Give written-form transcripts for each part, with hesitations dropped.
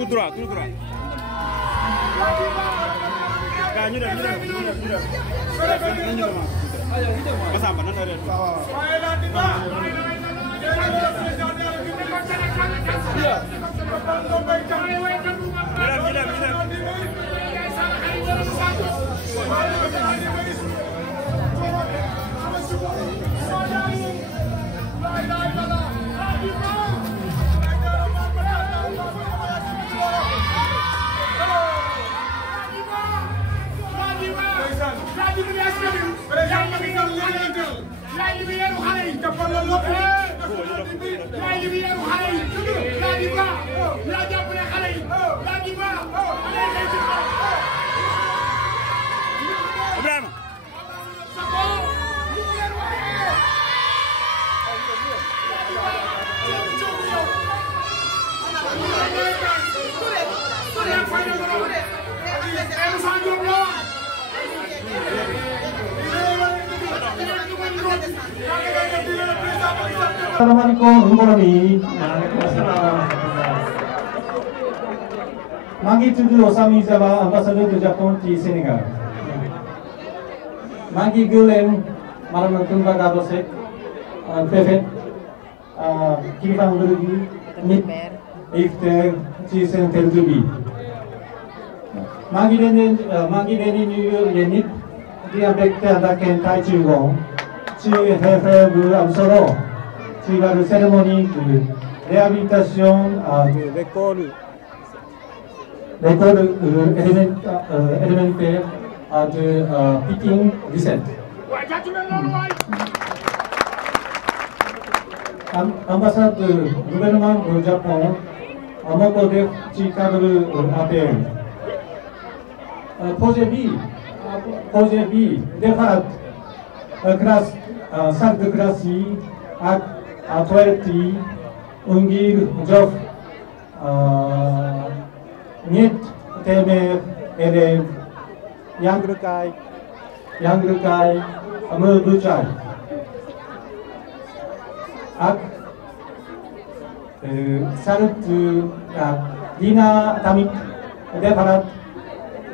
Tout droit. Assalamualaikum warahmatullahi wabarakatuh. Mangi Tudu Osami Zaba, Ambassador to Japan to Senegal. Mangi Gulen, Maramatunga Gabosek, Prefect, Kifan Gurgi, Nip, Ifter, Chisen Teltubi. Mangi Deni New Yenip, Diabecta Daken Tai Chugong, Chi Hefe Bu Amsoro. Suivant la cérémonie de réhabilitation de l'école élémentaire de Peking 17. Ambassade du gouvernement du Japon a monté ci cadre APL. Projet B defaraat grâce salle de classe à toilette ngir jox ñett téeméer élèves jàngukaay meublekaay ak salle dina tamit defaraat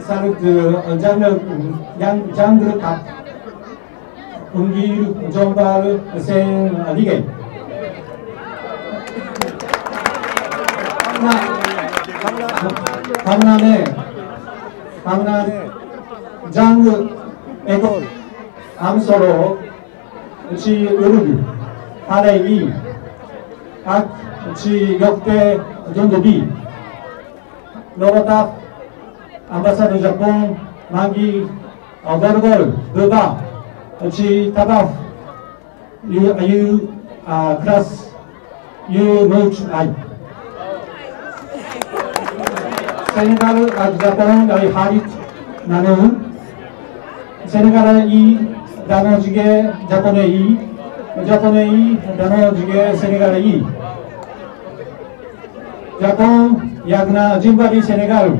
salle jàngkat ngir jombal seen liggéey. xam naa ne Hamnan Jang École Amsoro Ci Urugu Harei Ak Ci Yokte Jondobi Lorota ambassade du Japon Mangi Gorgol Beba Ci Tabaf Yu classe Yu Nuch Ai Senegal ak Japon ay harit nanon Senegal i dano jige Japonais i dano jige Senegal i Japon yagna jimbari Senegal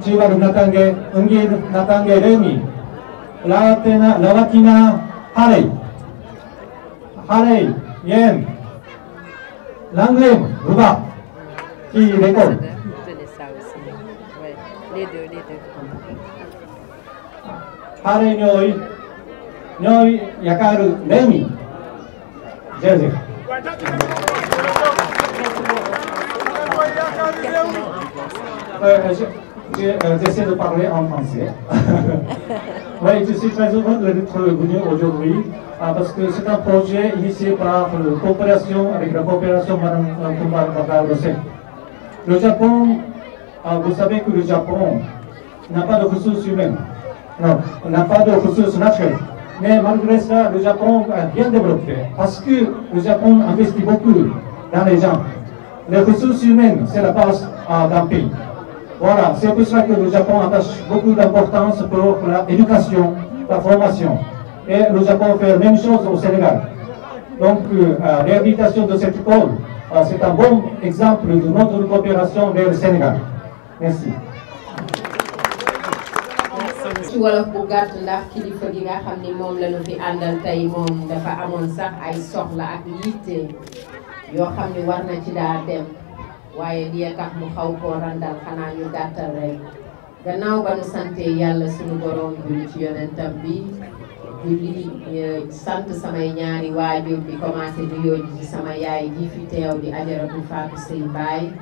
jibaru natange ungir natange remi lawatina Harei yen Langlem Ruba qui l'école Les deux. Harei Nyoi Yakaru Remi Joseph. J'essaie de parler en français. Oui, je suis très heureux d'être venu aujourd'hui parce que c'est un projet initié par la coopération avec la coopération Madame Kumar Bakar-Rosset. Le Japon, vous savez que le Japon n'a pas de ressources humaines, non, n'a pas de ressources naturelles. Mais malgré ça, le Japon a bien développé parce que le Japon investit beaucoup dans les gens. Les ressources humaines, c'est la base d'un pays. Voilà, c'est pour cela que le Japon attache beaucoup d'importance pour l'éducation, la formation. Et le Japon fait la même chose au Sénégal. Donc, la réhabilitation de cette école, c'est un bon exemple de notre coopération vers le Sénégal. Merci. ci wolof bu gàtt ndax kilifa gi nga xam ni moom la ñu fi àndal tey moom dafa amoon sax ay soxla ak yitte yoo xam ni war na ci daa dem waaye lii tax mu xaw koo randal xanaa ñu gàttal rek gannaaw ba nu sante yàlla suñu borom julli ci yonentam bi julli sant samay ñaari waajur di commencé di yooji ci sama yaay ji fi teew di Ajaratu Fatou Sey Baye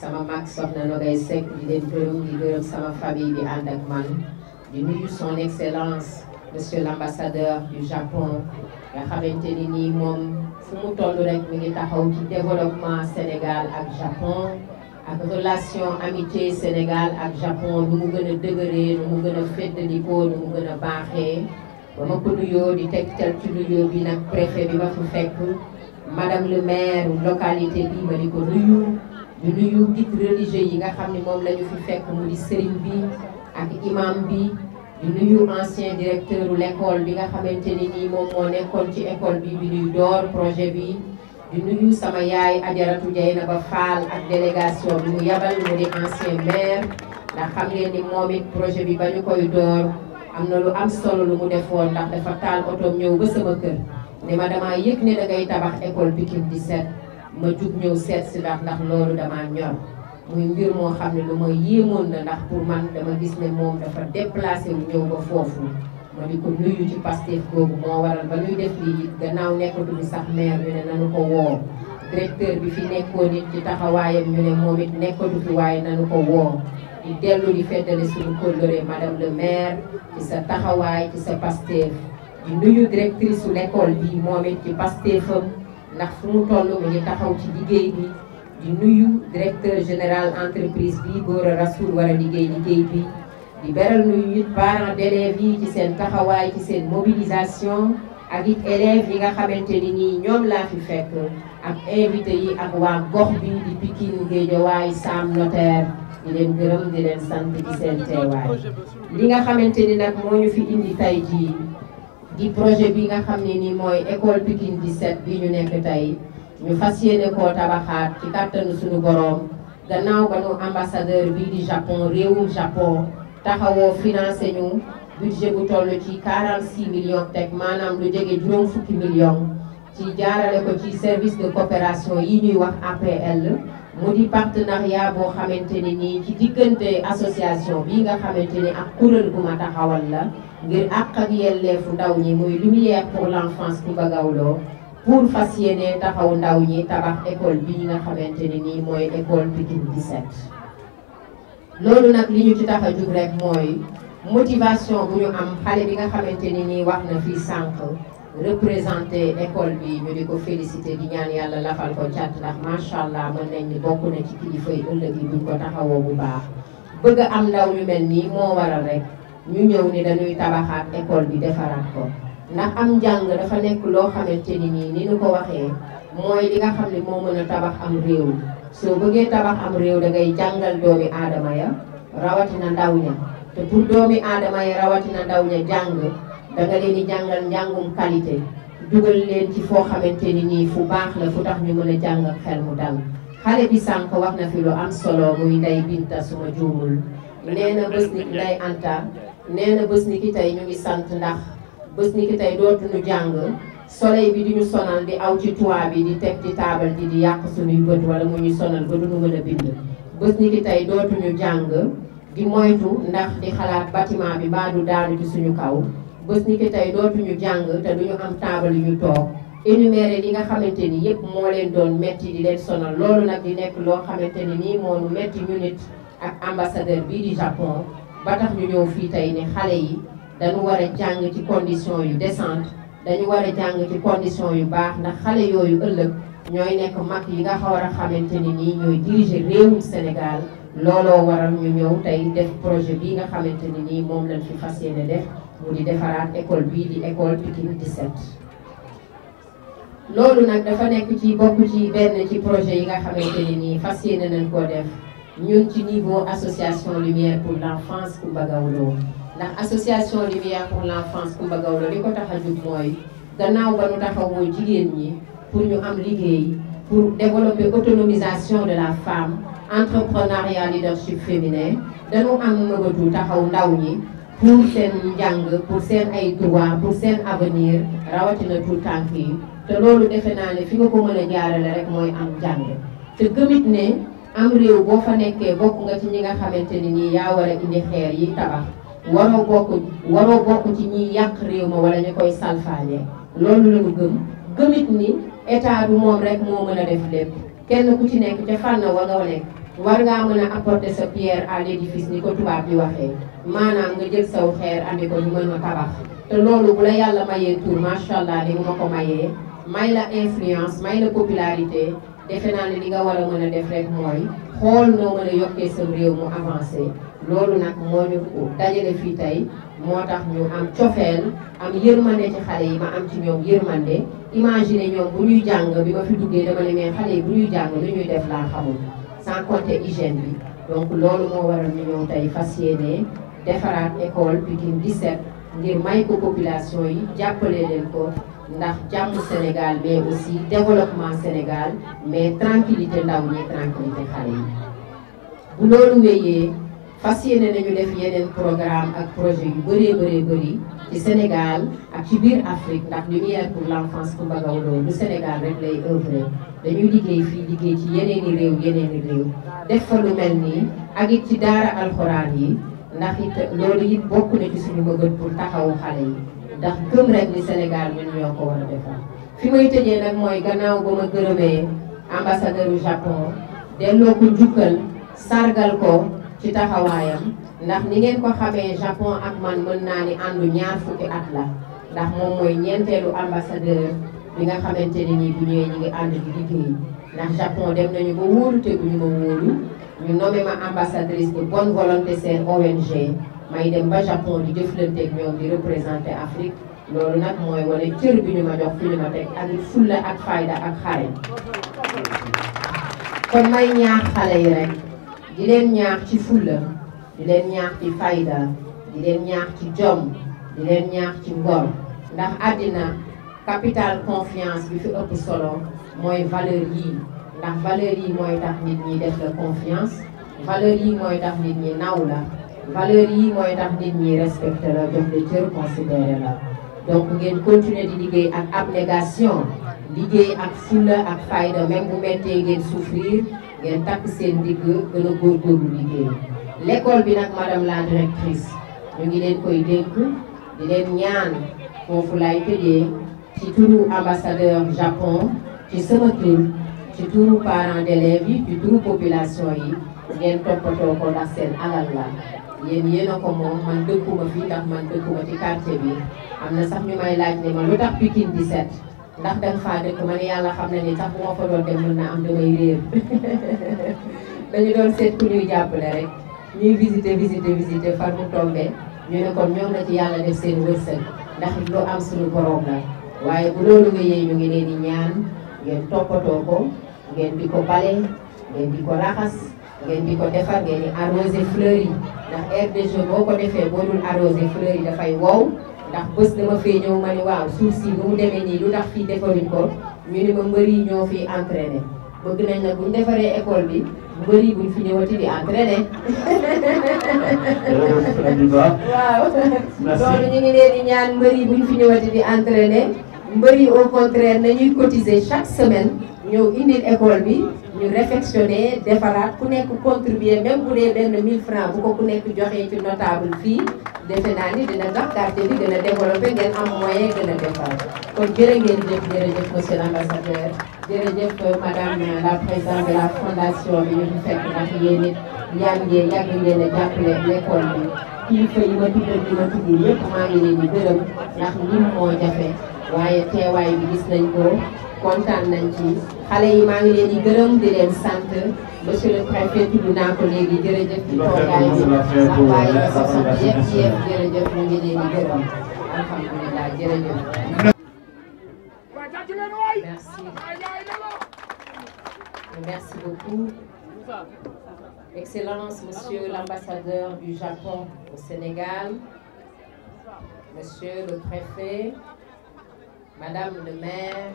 sama mag soxna Nogay Seck di leen gërëm di gërëm sama famille bi ànd ak man di nuyu son excellence monsieur l'ambassadeur du Japon nga xamante ni nii moom fu mu toll rek mi ngi taxaw ci développement Sénégal ak Japon ak relation amitié Sénégal ak Japon nu mu gën a dëgëree nu mu gën a feddalikoo nu mu gën a baaxee ba ma ko nuyoo di tegtal ci nuyoo bi nag préfet bi ma fi fekk madame le maire localité bi ma di ko nuyu di nuyu guide religieux yi nga xam ne moom la ñu fi fekk mu di sëriñ bi ak imam bi di nuyu ancien directeur u l'école bi nga xamante ni nii moom moo nekkoon ci école bi ñuy door projet bi di nuyu sama yaay Ajaratu Dieynaba Fall ak délégation bi mu yabal mu di ancien maire ndax xam ngeen ni moom it projet bi ba ñu koy door am na lu am solo lu mu defoon ndax dafa taal otoom ñëw ba sama kër ne ma dama yëg ne da ngay tabax école Pikine 17 ma jug ñëw seet si ndax loolu dama ñor muy mbir moo xam ne lu ma yéemoon na ndax pour man dama gis ne moom dafa déplacé wu ñëw ba foofu ma di ko nuyu ci Pastef boobu moo waral ba ñuy def lii gannaaw nekkatu bi sax maire ñu ne nanu ko woo directeur bi fi nekkoon it ci taxawaayam ñu ne moom it nekkatu fi waaye nanu ko woo di dellu di feddale suñu kóllëre madame le maire ci sa taxawaay ci sa Pastef di nuyu directrice su l'école bi moom it ci Pastefam ndax fu mu toll mu ngi taxaw ci liggéey bi di nuyu directeur général entreprise bi Gora Rasoul war a liggéey bi di beral nuyu it parents d'élèves yi ci seen taxawaay ci seen mobilisation ak it élèves yi nga xamante ni nii ñoom laa fi fekk ak invité yi ak waa gox bi di Pikine Guédiawaye Sam Notaire di leen gërëm di leen sant ci seen teewaay li nga xamante ni nag moo ñu fi indi tay jii di projet bi nga xam ne ni mooy école Pikine 17 bi ñu nekk tey ñu fas yéene koo tabaxaat ci kàttanu suñu borom gannaaw ba nu ambassadeur bii di Japon réewum Japon taxawoo financé ñu budget bu toll ci 46 millions teg maanaam lu jege juróom fukki millions ci jaarale ko ci service de coopération yi ñuy wax APL mu di partenariat boo xamante ni nii ci diggante association bi nga xamante ni ak kuréel bu ma taxawal la ngir àq ak yelleefu ndaw ñi muy lumière pour l'enfance Coumba Gawlo pour fas yéene taxaw ndaw ñi tabax école bii nga xamante ni nii mooy école Pikine 17 loolu nag li ñu ci tax a jug rek mooy motivation bu ñu am xale bi nga xamante ni nii wax na fii sànq représenté école bi ñu di ko félicité di ñaan yàlla lafal ko cat ndax macha allah mën nañ ni bokk na ci kilifa yi ëllëg yi buñ ko taxawoo bu baax bëgg am ndaw ñu mel nii moo waral rek ñu ñëw ni dañuy tabaxaat école bi defaraat ko ndax am njàng dafa nekk loo xamante ni nii ni ñu ko waxee mooy li nga xam ne moo mën a tabax am réew soo bëggee tabax am réew da ngay jàngal doomi aadama ya rawatina ndaw ña te pour doomi aadama ya rawatina ndaw ña jàng da nga leen di jàngal njàngum qualité dugal leen ci foo xamante ni nii fu baax la fu tax ñu mën a jàng ak xel mu dal xale bi sànq wax na fi lu am solo muy Ndey Binta suma juumul nee na bés ni Ndey Anta nee na bés ni ki tey ñu ngi sant ndax bés ni ki tey dootuñu jàng soleil bi di ñu sonal di aw ci toit bi di teg ci taabal ji di yàq suñuy bët wala mu ñuy sonal ba duñu mën a bind bés ni ki tey dootuñu jàng di moytu ndax di xalaat bâtiment bi mbaa du daanu ci suñu kaw bés ni ki tey dootuñu jàng te duñu am taabal yu ñu toog énuméré li nga xamante ni yëpp moo leen doon metti di leen sonal loolu nag di nekk loo xamante ni nii moo nu metti ñu nit ak ambassadeur bii di Japon ba tax ñu ñëw fii tey ni xale yi dañu war a jàng ci condition yu décente dañu war a jàng ci condition yu baax ndax xale yooyu ëllëg ñooy nekk mag yi nga war a xamante ni nii ñooy diriger réewum Sénégal looloo waral ñu ñëw tey def projet bii nga xamante ni nii moom lañ fi fas yéene def mu di defaraat école bii di école Pikine 17. loolu nag dafa nekk ci bokk ci benn ci projet yi nga xamante ni nii fas yéene nañ koo def ñun ci niveau association Lumière pour l'enfance Coumba Gawlo ndax association Lumière pour l'enfance Coumba Gawlo li ko tax a jug mooy gannaaw ba nu taxawoo jigéen ñi pour ñu am liggéey pour développer autonomisation de la femme entrepreneuriat leadership féminin dañu am mëbatu taxaw ndaw ñi pour seen njàng pour seen ay droit pour seen avenir rawatina tout tànk yi te loolu defe naa ne fi nga ko mën a jaarale rek mooy am njàng te gëmit ne am réew boo fa nekkee bokk nga ci ñi nga xamante ni nii yaa war a indi xeer yi tabax waroo bokk ci ñiy yàq réew ma wala ñu koy salfaañe loolu la ñu gëmit ni état du moom rek moo mën a def lépp kenn ku ci nekk ca fànn wa nga nekk war ngaa mën a apporter sa pierre à l'édifice ni ko tubaab bi waxee maanaam nga jël saw xeer andi ko ñu mën a tabax te loolu bu la yàlla mayee tur macha allah ni mu ma ko mayee may la influence may la popularité defe naa ne li nga war a mën a def rek mooy xool noo mën a yokkee sa réew mu avancé loolu nag moo ñu dajale fii tey moo tax ñu am cofeel am yërmande ci xale yi ma am ci ñoom yërmande imaginer ñoom bu ñuy jàng bi ma fi duggee dama ne mais xale yi bu ñuy jàng lu ñuy def laa xamul sans compter hygiène bi donc loolu moo waral ñu ñëw tey fas yéene defaraat école Pikine 17 ngir may ko population yi jàppale leen ko ndax jàmm Sénégal mais aussi développement Sénégal mais tranquillité ndaw ñi tranquillité xale yi bu loolu wéyee fas yéene nañu def yeneen programme ak projet yu bëri ci Sénégal ak ci biir Afrique ndax Lumière pour l'enfance Coumba Gawlo du Sénégal rek lay œuvrer dañuy liggéey fii liggéey ci yeneeni réew def fa lu mel nii ak it ci daara alxuraan yi ndax it loolu it bokk na ci suñu bëgg pour taxawu xale yi ndax gëm rek ni Sénégal ñun ñoo ko war a defar fi may tëjee nag mooy gannaaw ba ma gërëmee ambassadeur du Japon delloo ko njukkal sargal ko ci taxawaayam ndax ni ngeen ko xamee Japon ak man mën naa ni àndu ñaar fukki at la ndax moom mooy ñeenteelu ambassadeur bi nga xamante ne nii bu ñëwee ñi ngi ànd di liggéey ndax Japon dem nañu ba wóolu te ñu ma wóolu ñu nommé ma ambassadrice de bonne volonté seen ONG may dem ba Japon di jëflanteeg ñoom di représenter Afrique loolu nag mooy wala cër bi ñu ma jox fi ñu ma teg ak fulla ak fayda ak xare kon may ñaax xale yi rek di leen ñaax ci fulla di leen ñaax ci fayda di leen ñaax ci jom di leen ñaax ci ngor ndax àddina capital confiance bi fi ëpp solo mooy valeur yii ndax valeur yi mooy tax nit ñi def la confiance valeur yi mooy tax nit ñi naw la valeur yi mooy tax nit ñi respecté la jox la cër considéré la donc ngeen continuer di liggéey ak abnégation liggéey ak fulla ak fayda même bu mettee ngeen souffrir ngeen takk seen digg gën a góorgóorlu liggéey l'école bi nag madame la directrice ñu ngi leen koy dénk di leen ñaan foofu lay tëjee ci turu ambassadeur Japon ci sama tur ci turu parents d'élèves yi ci turu population yi ngeen toppatoo ko ndax seen alal la yéen a ko moom man dëkkuma fii ndax man dëkkuma ci quartier bi am na sax ñu may laaj ne ma lu tax Pikine 17 ndax danga faa dëkk ma ne yàlla xam na ni sax bu ma fa doon dem mën na am damay réer dañu doon seet ku ñuy jàppale rek ñuy visiter far mu tombé ñu ne kon ñoom la ci yàlla def seen wërsëg ndax lu am suñu borom la waaye bu loolu nga yee ñu ngi leen di ñaan ngeen toppatoo ko ngeen di ko bale ngeen di ko raxas ngeen di ko defar ngeen di arroser fleurs yi ndax aire de jeu boo ko defee boo dul arroser fleurs yi dafay wow ndax bés dama fee ñëw ma ni waaw suuf si nu mu demee nii lu tax fii defaruñ ko ñu ni ma mbër yi ñoo fi entraîné bëgg nañ nag buñ defaree école bi mbër yi buñ fi ñëwati di entraîné waaw loolu ñu ngi leen di ñaan mbër yi buñ fi ñëwati di entraîné mbër yi au contraire nañuy cotiser chaque semaine ñëw indil école bi ñu réfectionné defaraat ku nekk contribuer même bu dee benn 1000 francs bu ko ku nekk joxee ci notable fii defe naa ni dina tax quartier bi gën a développé ngeen am moyen gën a defar kon jërëjëf monsieur l'ambassadeur jërëjëf madame la présidente de la fondation bi ñu fi fekk ndax yéen it yàgg ngeen a jàppale l'école bi kilifa yi ma tudd yëpp maa ngi leen di gërëm ndax lim moo jafe waaye teewaay bi gis nañ ko kontaan nañ ci xale yi maa ngi leen di gërëm di leen sant monsieur le préfet tudd naa ko léegi jërëjëf ci toogaay bi sax waaye ba soxna yëpp jërëjëf ñu ngi leen di gërëm alhamdulilah jërëjëf. Merci beaucoup. Excellence, Monsieur l'ambassadeur du Japon au Sénégal, Monsieur le préfet, Madame le maire,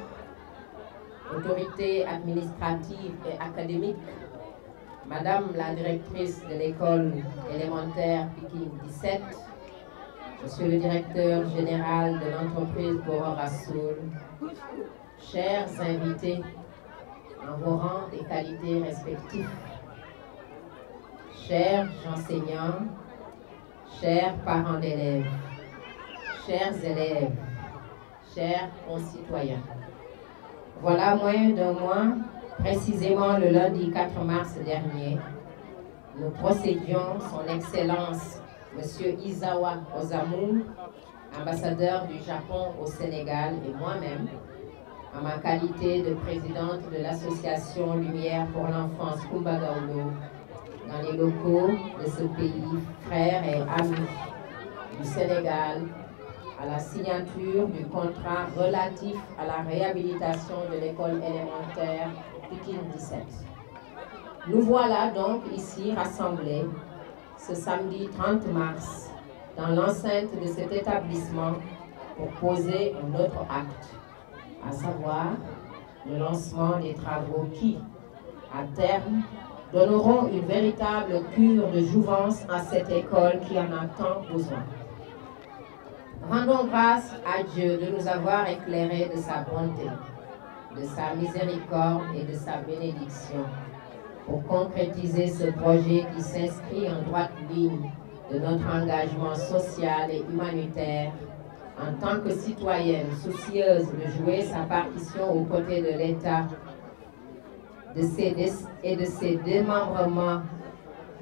autorités administratives et académiques, Madame la directrice de l'école élémentaire Pikine 17, Monsieur le directeur général de l'entreprise Boro Rassoul, chers invités en vos rangs et qualités respectifs, chers enseignants, chers parents d'élèves, chers élèves, chers concitoyens. Voilà moins d'un mois, précisément le lundi 4 mars dernier, nous procédions son Excellence M. Isawa Osamu, ambassadeur du Japon au Sénégal, et moi-même, en ma qualité de présidente de l'association Lumière pour l'enfance Kumba Gawlo, dans les locaux de ce pays, frères et amis du Sénégal, à la signature du contrat relatif à la réhabilitation de l'école élémentaire Pikine 17. Nous voilà donc ici rassemblés ce samedi 30 mars dans l'enceinte de cet établissement pour poser un autre acte, à savoir le lancement des travaux qui, à terme, donneront une véritable cure de jouvence à cette école qui en a tant besoin. Rendons grâce à Dieu de nous avoir éclairés de sa bonté, de sa miséricorde et de sa bénédiction pour concrétiser ce projet qui s'inscrit en droite ligne de notre engagement social et humanitaire en tant que citoyenne soucieuse de jouer sa partition aux côtés de l'État et de ses démembrements,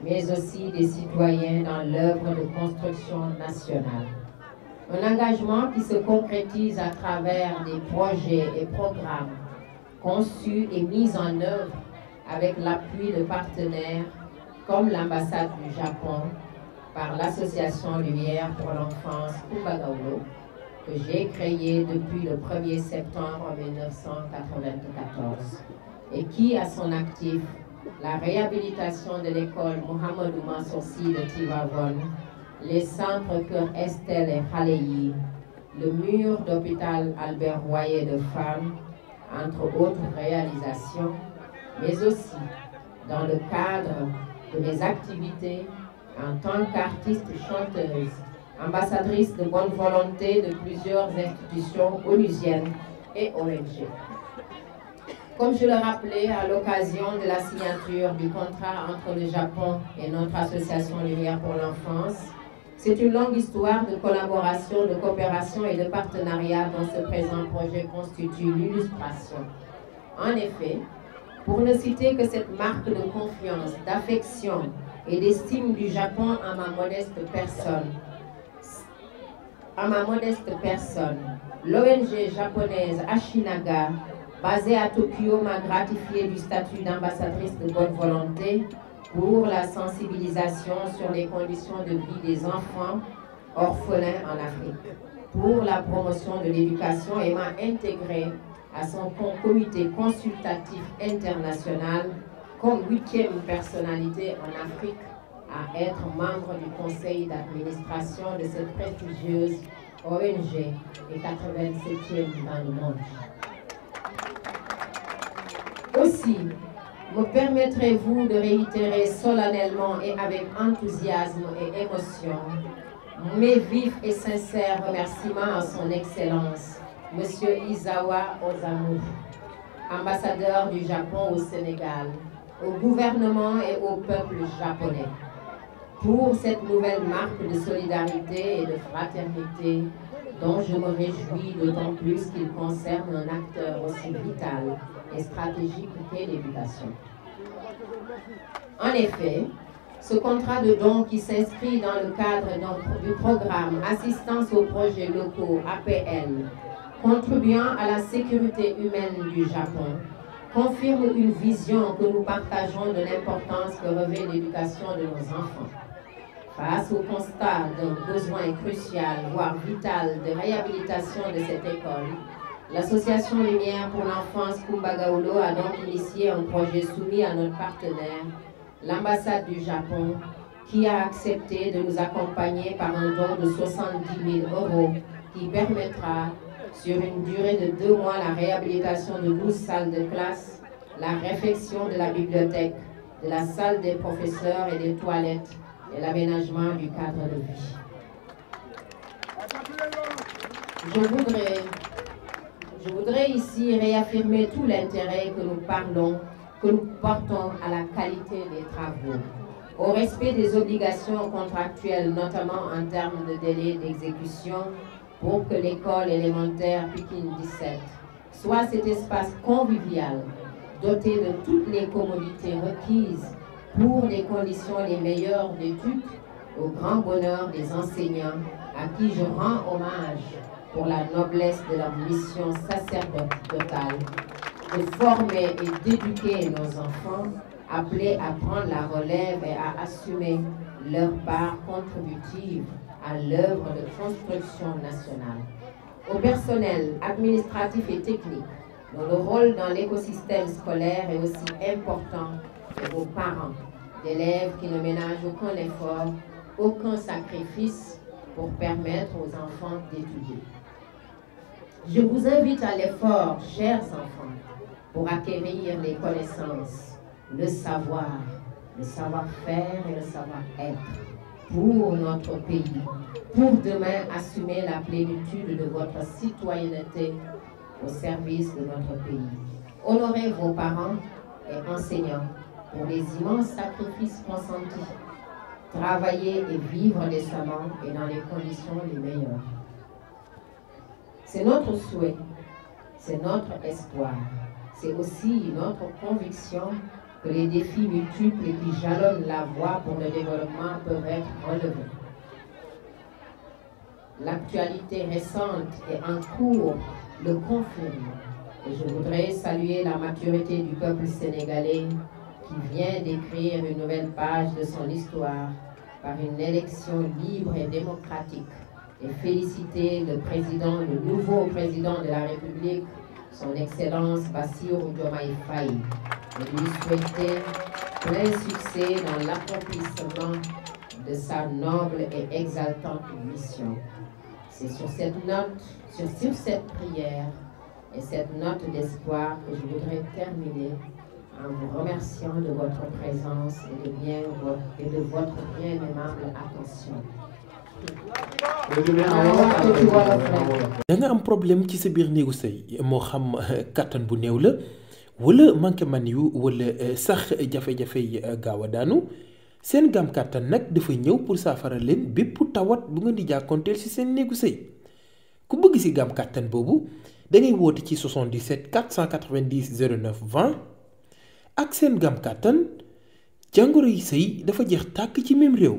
mais aussi des citoyens dans l'œuvre de construction nationale. Un engagement qui se concrétise à travers des projets et programmes conçus et mis en œuvre avec l'appui de partenaires comme l'ambassade du Japon par l'association Lumière pour l'enfance Kumba Gawlo, que j'ai créée depuis le 1er septembre 1994 et qui a son actif la réhabilitation de l'école Mohamedou Mansour Sy de Tivaouane, les centres Cœur Estelle et Khaleyi, le mur d'hôpital Albert Royer de femmes, entre autres réalisations, mais aussi dans le cadre de mes activités en tant qu'artiste chanteuse, ambassadrice de bonne volonté de plusieurs institutions onusiennes et ONG. Comme je le rappelais à l'occasion de la signature du contrat entre le Japon et notre association Lumière pour l'enfance, c'est une longue histoire de collaboration, de coopération et de partenariat dont ce présent projet constitue l'illustration. En effet, Pour ne citer que cette marque de confiance, d'affection et d'estime du Japon à ma modeste personne, l'ONG japonaise Ashinaga, basée à Tokyo, m'a gratifié du statut d'ambassadrice de bonne volonté pour la sensibilisation sur les conditions de vie des enfants orphelins en Afrique, pour la promotion de l'éducation et m'a intégré à son comité consultatif international comme 8e personnalité en Afrique à être membre du conseil d'administration de cette prestigieuse ONG et 87e dans le monde. Aussi, me permettrez-vous de réitérer solennellement et avec enthousiasme et émotion mes vifs et sincères remerciements à son Excellence, Monsieur Isawa Osamu, ambassadeur du Japon au Sénégal, au gouvernement et au peuple japonais, pour cette nouvelle marque de solidarité et de fraternité dont je me réjouis d'autant plus qu'il concerne un acteur aussi vital et stratégique qu'est l'éducation. En effet, ce contrat de don qui s'inscrit dans le cadre du programme Assistance aux projets locaux APL, contribuant à la sécurité humaine du Japon, confirme une vision que nous partageons de l'importance que revêt l'éducation de nos enfants. Face au constat d'un besoin crucial, voire vital, de réhabilitation de cette école, l'association Lumière pour l'enfance Kumbagaolo a donc initié un projet soumis à notre partenaire, l'ambassade du Japon, qui a accepté de nous accompagner par un don de 70 000 € qui permettra, sur une durée de 2 mois, la réhabilitation de 12 salles de classe, la réfection de la bibliothèque, de la salle des professeurs et des toilettes, et l'aménagement du cadre de vie. Je voudrais ici réaffirmer tout l'intérêt que nous portons à la qualité des travaux, au respect des obligations contractuelles, notamment en termes de délai d'exécution, pour que l'école élémentaire Pikine 17 soit cet espace convivial, doté de toutes les commodités requises pour des conditions les meilleures d'études, au grand bonheur des enseignants à qui je rends hommage pour la noblesse de leur mission sacerdotale de former et d'éduquer nos enfants appelés à prendre la relève et à assumer leur part contributive à l'œuvre de construction nationale. Au personnel administratif et technique, dont le rôle dans l'écosystème scolaire est aussi important que aux parents d'élèves qui ne ménagent aucun effort, aucun sacrifice pour permettre aux enfants d'étudier. Je vous invite à l'effort, chers enfants, pour acquérir les connaissances, le savoir-faire et le savoir-être pour notre pays, pour demain assumer la plénitude de votre citoyenneté au service de notre pays. Honorez vos parents et enseignants pour les immenses sacrifices consentis. Travailler et vivre décemment et dans les conditions les meilleures. C'est notre souhait, c'est notre espoir, c'est aussi notre conviction que les défis multiples qui jalonnent la voie pour le développement peuvent être relevés. L'actualité récente et en cours le confirme. Et je voudrais saluer la maturité du peuple sénégalais qui vient d'écrire une nouvelle page de son histoire par une élection libre et démocratique et féliciter le nouveau président de la République, son Excellence Bassirou Diomaye Faye, et lui souhaiter plein succès dans l'accomplissement de sa noble et exaltante mission. C'est sur cette note, sur cette prière et cette note d'espoir que je voudrais terminer en vous remerciant de votre présence et de votre bien aimable attention. da nga am problème ci sa biir néegu sëy moo xam kattan bu néew la wala manqué man yu wala sax jafe-jafe gaaw a daanu seen gam kattan nag dafa ñëw pour saafara leen bépp tawat bu ngeen di jàkkoonteel ci seen néegu sëy ku bëgg ci gam kattan boobu da ngay woote ci 77 490 09 20 ak seen gam kàttan jàngoro yi sëy dafa jeex tàkk ci même réew.